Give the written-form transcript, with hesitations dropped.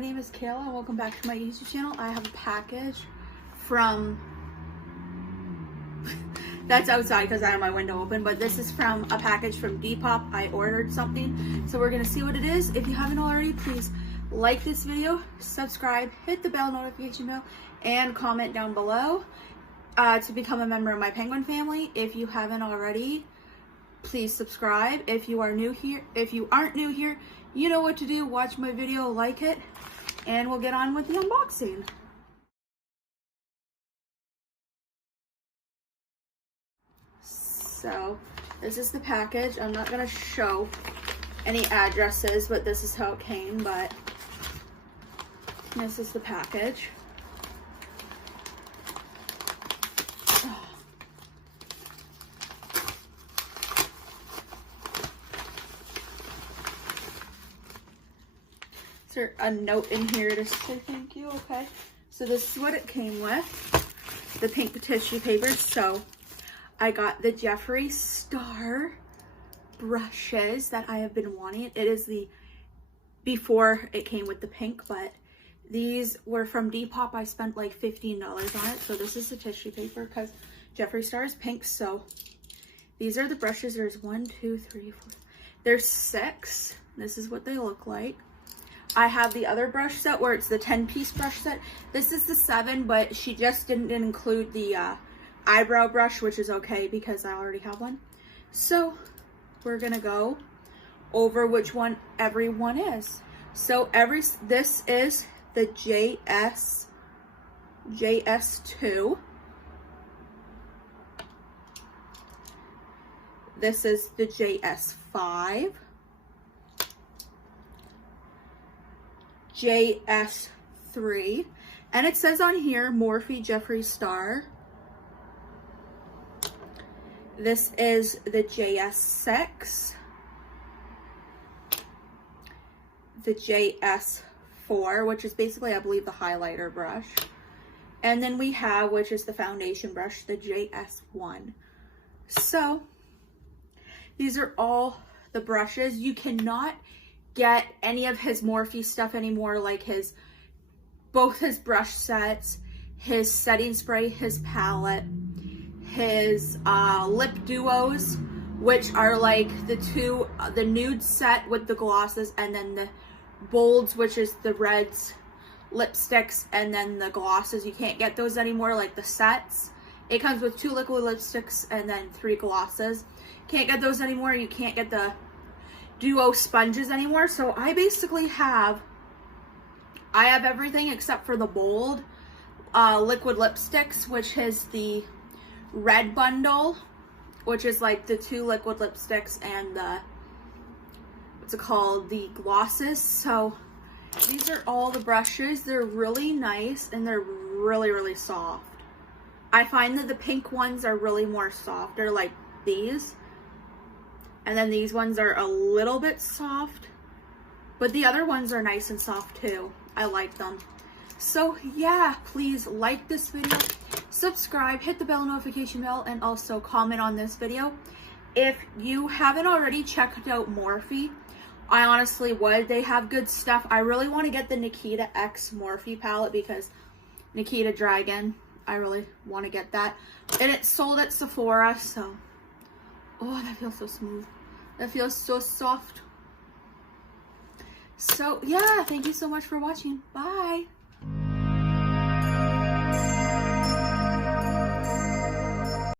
My name is Kayla and welcome back to my YouTube channel. I have a package from, that's outside because I have my window open, but this is from a package from Depop. I ordered something, so we're going to see what it is. If you haven't already, please like this video, subscribe, hit the bell notification bell, and comment down below to become a member of my penguin family. If you haven't already, please subscribe. If you aren't new here, you know what to do. Watch my video, like it, and we'll get on with the unboxing. So this is the package. I'm not gonna show any addresses, but this is how it came. But this is the package. Is there a note in here to say thank you? Okay. So this is what it came with. The pink tissue paper. So I got the Jeffree Star brushes that I have been wanting. It is the, before it came with the pink, but these were from Depop. I spent like $15 on it. So this is the tissue paper because Jeffree Star is pink. So these are the brushes. There's 1, 2, 3, 4. There's 6. This is what they look like. I have the other brush set where it's the 10-piece brush set. This is the 7, but she just didn't include the eyebrow brush, which is okay because I already have one. So we're gonna go over which one every one is. So this is the JS2. This is the JS5. JS3, and it says on here Morphe Jeffree Star. This is the JS6, the JS4, which is basically, I believe, the highlighter brush, and then we have, which is the foundation brush, the JS1. So these are all the brushes. You cannot get any of his Morphe stuff anymore, like both his brush sets, his setting spray, his palette, his lip duos, which are like the nude set with the glosses, and then the bolds, which is the reds, lipsticks, and then the glosses. You can't get those anymore, like the sets. It comes with 2 liquid lipsticks and then 3 glosses. Can't get those anymore. You can't get the duo sponges anymore. So I basically have everything except for the bold liquid lipsticks, which is the red bundle, which is like the 2 liquid lipsticks and the, what's it called, the glosses. So these are all the brushes. They're really nice and they're really, really soft. I find that the pink ones are really more softer, like these. And then these ones are a little bit soft, but the other ones are nice and soft too. I like them. So yeah, please like this video, subscribe, hit the bell notification bell, and also comment on this video. If you haven't already checked out Morphe, I honestly would. They have good stuff. I really want to get the Nikita X Morphe palette because Nikita Dragon, I really want to get that. And it's sold at Sephora, so oh, that feels so smooth. That feels so soft. So yeah, thank you so much for watching. Bye.